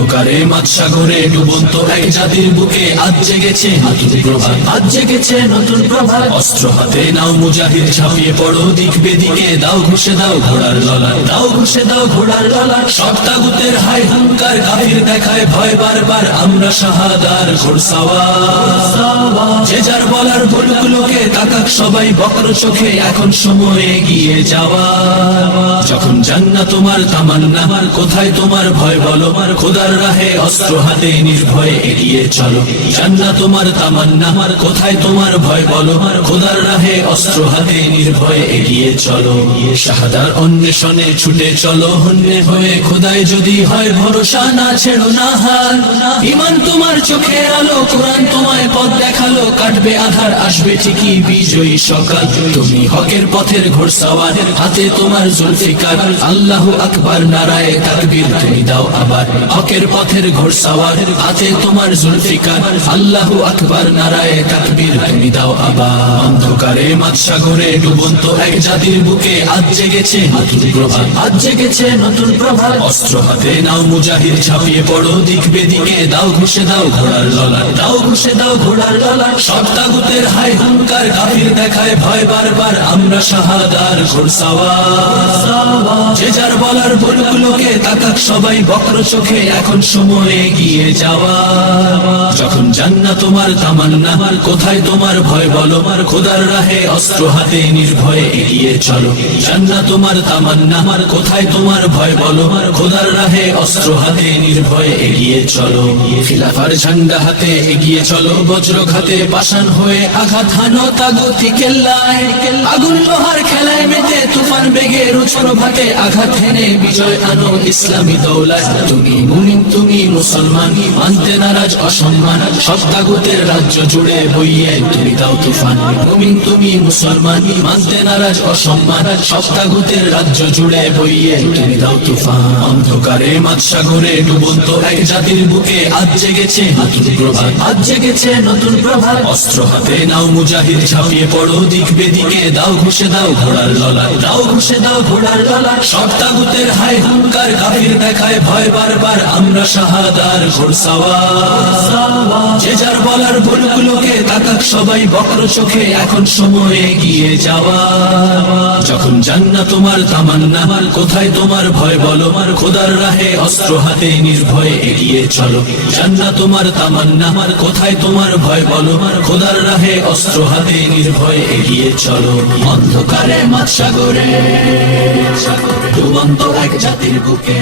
অন্ধকারে মাঝসাগরে ডুবন্ত এক জাতির বুকে আজ জেগেছে নতুন প্রভাত, আজ জেগেছে নতুন প্রভাত। অস্ত্র হাতে নাও মুজাহিদ, ঝাঁপিয়ে পড়ো দিক বেদিকে, দাও ঘুষে দাও ঘোড়ার ললাট, দাও ঘুষে দাও ঘোড়ার ললাট। সব তাগুতের হায় হুঙ্কার, কাফির দেখায় ভয় বারবার, আমরা শাহাদার ঘোড়সাওয়ার। যে যার বলার ভুলগুলোকে তাকাক সবাই বক্র চোখে, এখন সময় এগিয়ে যাওয়া। যখন জান্নাত তোমার তামান্না, কোথায় তোমার ভয় বলো, খোদার রাহে অস্ত্র হাতে নির্ভয়ে এগিয়ে চলো। জান্নাত তোমার তামান্না, কোথায় তোমার ভয় বলো, খোদার রাহে অস্ত্র হাতে নির্ভয়ে এগিয়ে চলো। শাহাদার অন্বেষণে ছুটে চলো হন্যে হয়ে, খোদায় যদি হয় ভরসা, না ছেড়ো না হার। ঈমান তোমার চোখের আলো, কোরআন তোমায় পথ দেখালো, কাটবে আধার আসবে ঠিকই বিজয়ী সকাল। তুমি হকের পথের ঘোড়সাওয়ার, হাতে তোমার জুলফিকার, আল্লাহু আকবার নারায়ে তাকবীর তুমি দাও আবার। হকের পথের ঘোড়সাওয়ার, হাতে তোমার জুলফিকার, আল্লাহু আকবার নারায়ে তাকবীর তুমি দাও আবার। অন্ধকারে মাঝসাগরে ডুবন্ত এক জাতির বুকে আজ জেগেছে নতুন প্রভাত, আজ জেগেছে নতুন প্রভাত। অস্ত্র হাতে নাও মুজাহিদ, ঝাঁপিয়ে পড়ো দিক বেদিকে, দাও ঘুষে দাও ঘোড়ার ললাট, দাও ঘুষে দাও ঘোড়ার ললাট। সব তাগুতের হায় হুঙ্কার, কাফির দেখায় ভয় বারবার, আমরা শাহাদার ঘোড়সাওয়ার। যে যার বলার ভুলগুলোকে তাকাক সবাই বক্র চোখে, এখন সময় এগিয়ে যাওয়া। যখন জান্নাত তোমার তামান্না, কোথায় তোমার ভয় বলো, খোদার রাহে অস্ত্র হাতে নির্ভয়ে এগিয়ে চলো। জান্নাত তোমার তামান্না, কোথায় তোমার ভয় বলো, খোদার রাহে অস্ত্র হাতে নির্ভয়ে এগিয়ে চলো। খিলাফার ঝান্ডা হাতে এগিয়ে চলো, বজ্র ঘাতে পাষাণ হয়ে আঘাত হানো তাগুতি কেল্লায়। আগুন লোহার খেলায় মেতে, তুফান বেগে রুজ প্রভাতে, আঘাত হেনে বিজয় আনো ইসলামী দৌলায়। তুমি মুমিন তুমি মুসলমান, মানতে নারাজ অসম্মান, সব তাগুতের রাজ্য জুড়ে বইয়ে তুমি দাও তুফান। মুমিন তুমি মুসলমান, মানতে নারাজ অসম্মান, সব তাগুতের রাজ্য জুড়ে বইয়ে তুমি দাও তুফান। অন্ধকারে মাঝসাগরে ডুবন্ত এক জাতির বুকে আজ জেগেছে নতুন প্রভাত, আজ জেগেছে নতুন প্রভাত। অস্ত্র হাতে নাও মুজাহিদ, ঝাঁপিয়ে পড়ো দিক বেদিকে, দাও ঘুষে দাও ঘোড়ার ললাট, দাও ঘুষে দাও ঘোড়ার ললাট। সব তাগুতের হায় হুঙ্কার, কাফির দেখায় ভয় বারবার, আমরা শাহাদার ঘোড়সাওয়ার। যে যার বলার ভুলগুলোকে তাকাক সবাই বক্র চোখে, এখন সময় এগিয়ে যাওয়া। যখন জান্নাত তোমার তামান্না, কোথায় তোমার ভয় বলো, খোদার রাহে অস্ত্র হাতে নির্ভয়ে এগিয়ে চলো। জান্নাত তোমার তামান্না, কোথায় তোমার ভয় বলো, খোদার রাহে অস্ত্র হাতে নির্ভয়ে এগিয়ে চলো। অন্ধকারে মাঝসাগরে ডুবন্ত এক জাতির বুকে